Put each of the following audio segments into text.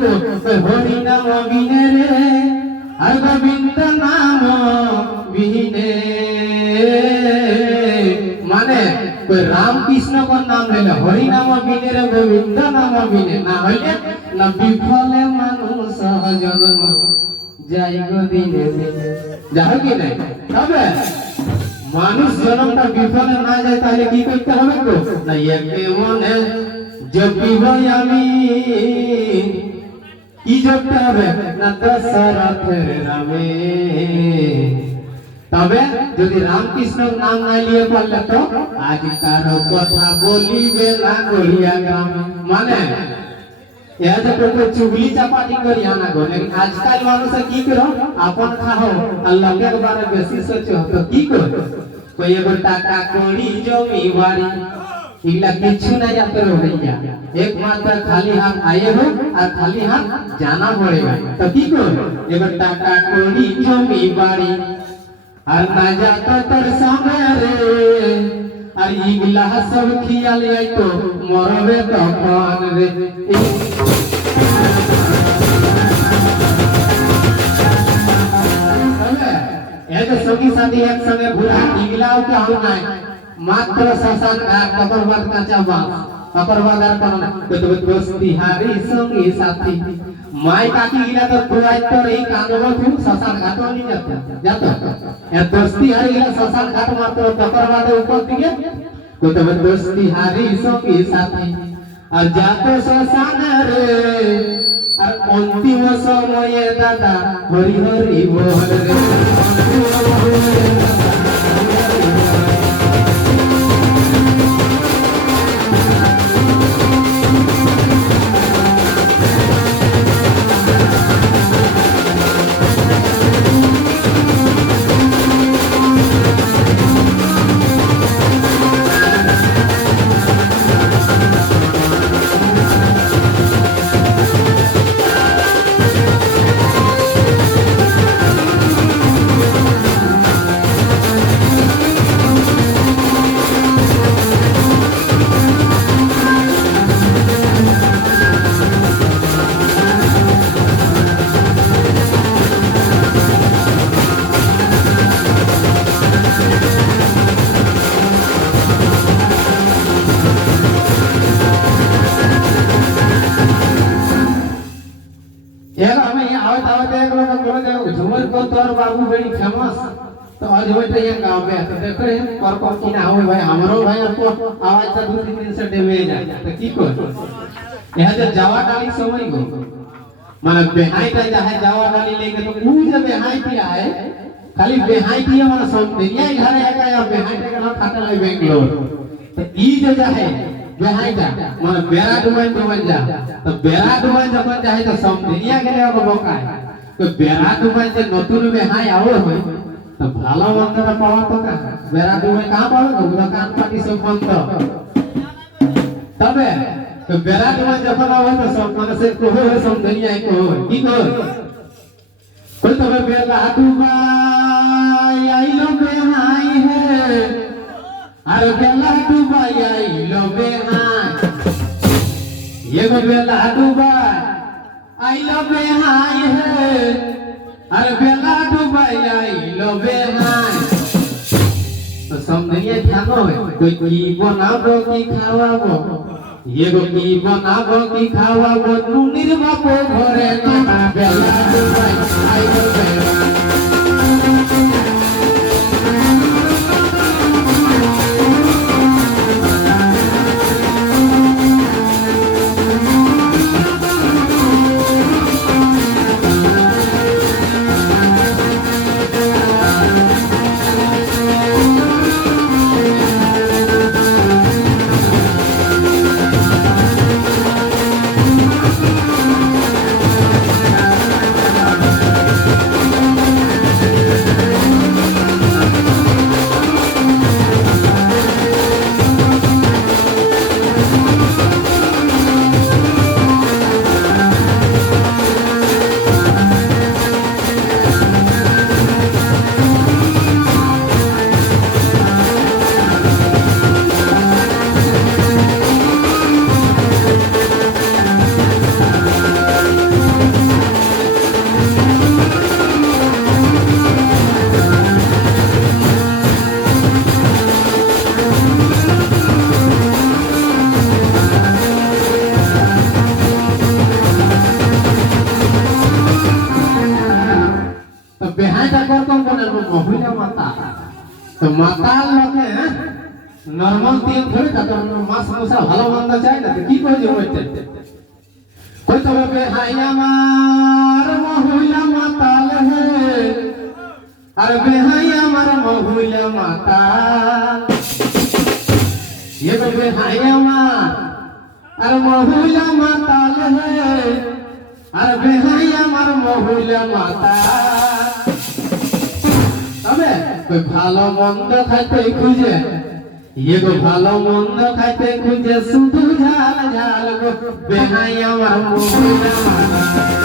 को हरि नाम बिने रे আর গোবিন্দ নাম বিনে মানে कोई राम कृष्ण को नाम लेले हरि नाम बिने रे गोविंद नाम बिने ना হইলে না বিফলে মানুষ জন্ম যাই গো দিনে দিনে যাও কি নাই তবে মানুষ জন্মটা বিফলে না যায় তাহলে কি করতে হবে গো না একে মনে জপিব আমি কি জপতে হবে না দশরথের নামে তবে যদি রামকৃষ্ণ নাম না নিয়ে পারলে তো আজ কারো কথা বলিবে না গড়িয়া গ্রামে মানে यह जो कोई चुगली चपाटी करिया ना गो लेकिन आजकल मानुष की करो अपन खाओ अल्लाह के बारे बेसी सोचो तो की करो कोई एगो टाका कोड़ी जमी बारी इला किछु ना जाते रहो भैया एक मात्र खाली हाथ आए हो और खाली हाथ जाना पड़ेगा तो की करो एगो टाका कोड़ी जमी बारी और ना जाता तर सामने रे और इगला सब खियाल आई तो मरबे तखन रे ऐसे सभी साथी एक संगे भूला इगलाओ के हम नहीं मात्र शशान कपरवाद का चाबा कपरवाद आर करना तो दोस्ती हारी संगी साथी माय काकी गिला तो पुराई तो रही कांगो तू शशान घाटो नहीं जाता या दोस्ती हारी गिला शशान घाट मात्र कपरवाद ऊपर दिए तो दोस्ती हारी संगी साथी और जातो शशान रे और अंतिम समय दादा हरि हरि बोल रे झूमर को तोर बाबू बड़ी फेमस तो आज होय तो ये गांव में तो देखो रे पर को की ना होय भाई हमरो भाई आपको आवाज तो 2-3 दिन से डैमेज है तो की को यह जो जावा डाली समय गो माने बेहाई का है जावा डाली लेके तो ऊ जब बेहाई पिया है खाली बेहाई पिया माने सब दुनिया घर है का या बेहाई का ना खाता है बेंगलोर तो ई जो है बेहाई का माने बेरा डुमन जा तो बेरा डुमन जब जाए तो सब दुनिया के लिए मौका है तो बेरा डुबाई से नतुन में हाय आवो होय तो भाला मंदरा पावा तो का बेरा डुबाई कहां पावे तो दुकान पाटी सब बंद तबे तो बेरा डुबाई जब आवे तो सब मन से को हो सब दुनिया को हो की को कोई तो बेरा डुबाई आई लो बेहाई है अरे बेरा डुबाई आई लो बेहाई ये बेरा डुबाई आई लव बेहाई है अरे बेला डुबाई आई लव बेहाई तो समझिए खानो है कोई की बनाबो की खावाबो ये गो की बनाबो की खावाबो तू निर्बापो घरे ना बेला डुबाई आई लव बेहाई তো মাতাল লোকে নরমাল দিয়ে ধরে কত মাছ মশা ভালো মন্দ চাই না তো কি করে জমতে কই তবে বেহাই আমার মহুলা মাতাল হে আর বেহাই আমার মহুলা মাতাল ये बेहाई আমার আর মহুলা মাতাল হে আর বেহাই আমার মহুলা মাতাল তবে কই ভালো মন্দ খাইতে খুঁজে এগো ভালো মন্দ খাইতে খুঁজে শুধু ঝাল ঝাল গো বেহাই আমার মহুলা মাতাল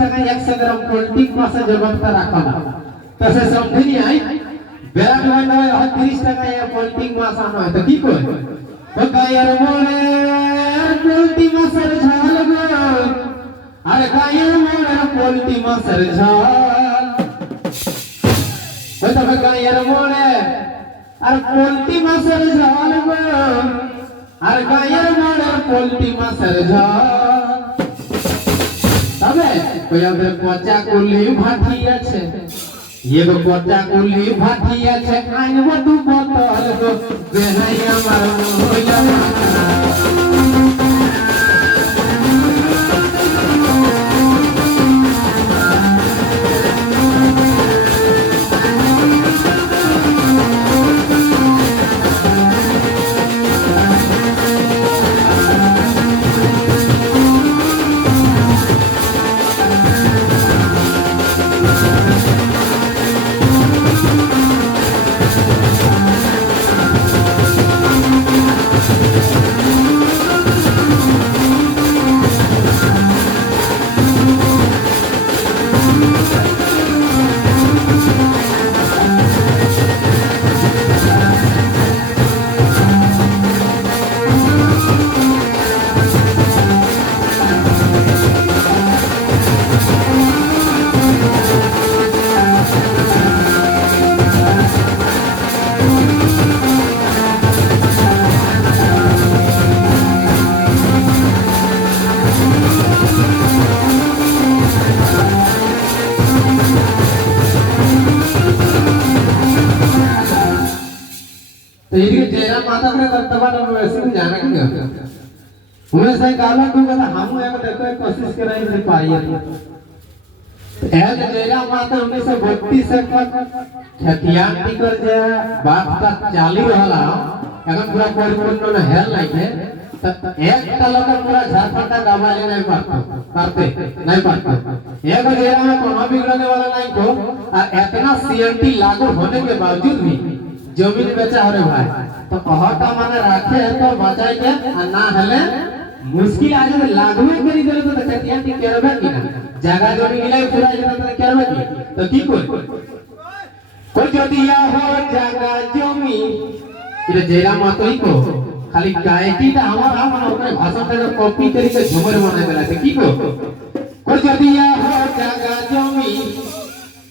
টাকায় 100 গ্রাম পোল্ট্রি মাছের জগৎটা রাখা না তো সে সমঝিনি আই বেড়া দোকান হয় 30 টাকায় পোল্ট্রি মাছ আনা হয় তো কি কই তো গায়ের মোড়ে পোল্ট্রি মাছের ঝাল গো আরে গায়ের মোড়ে পোল্ট্রি মাছের ঝাল ওই তবে গায়ের মোড়ে আর পোল্ট্রি মাছের ঝাল গো আর গায়ের মোড়ে পোল্ট্রি মাছের ঝাল তবে কইয়াদের পচা কুলি ভাটি আছে এগো পচা কুলি ভাটি আছে আইনব দু বোতল গো বেহাই আমার মহুলা ये तेरा माता ने कर्तव्य तो वैसे ही जाना क्यों हमें सही काला तू कहता हम एक देखो एक कोशिश कर रहे हैं पाई है ऐसे तेरा माता 1932 से खतियान टिकर जे बात का चालू रहला अगर पूरा परिपूर्ण न हेल नहीं है तो एक तलक पूरा झारखंड का गावाले नहीं पाते नहीं पाते एक जेरा में कोनो बिगड़ने वाला नहीं को और इतना सीएनटी लागू होने के बावजूद भी जमीन बेचा हो रे भाई तो कहता माने राखे है तो बचाई के ना हले मुश्किल आ जाए लागू करी देले तो खतिया की करबे की ना जगह जमीन मिलाई पूरा जगह तो करबे की तो की कोई जदिया हो जगह जमीन इरे जेरा मतई को खाली गायकीटा हमारा मन ओकरे भाषणटा कॉपी करी के झुमर बनाए देला की कोई जदिया हो जगह जमीन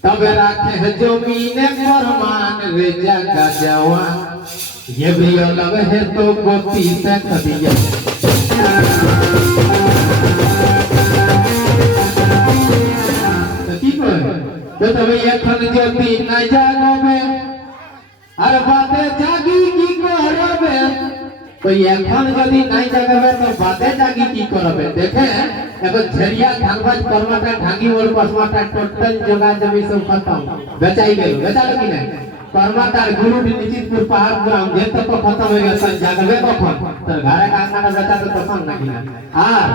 तब राखे है जमीन फरमान रे जगह जवान ये भी अलग है तो गोती से खदिया तो की तो तब ये खन ज्योति न जागो में हर बातें जागी की करबे তো এখন যদি নাই জাগাবে তো বাদে জাগি কি করবে দেখে এখন ঝরিয়া ধানবাজ কর্মাটা ঢাঙ্গি ওর কসমাটা টোটাল জগা জমি সব খতম বেচাই গেল বেচালো কি না কর্মাটার গুরু নিশ্চিতপুর পাহাড় গ্রাম যে তক খতম হয়ে গেছে জাগবে কখন তোর ঘরে কাকাটা বেচাতে তখন নাকি না আর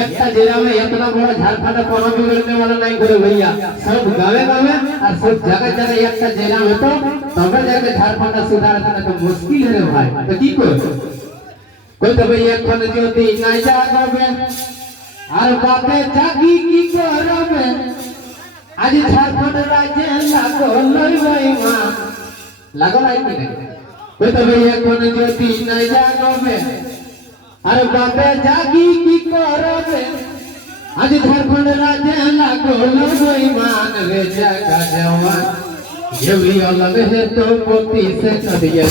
একটা জেলা में इतना बड़ा झारखंड कोनो बिगड़ने वाला नहीं करे भैया सब गावे गावे और सब जगह जगह एक जिला में तो तबे जाके झारखंड सुधार करना तो मुश्किल है भाई तो की कोई तो भैया खन ज्योति ना जागबे और बापे जागी की करबे आज झारखंड राज्य लागो लई मां लागो लाई की नहीं कोई तो भैया खन ज्योति ना जागबे अरे बापे जागी की करबे आज झारखंड राज्य लागो लई मान रे जगा जवान ये भी अलग है तो पोती से करिए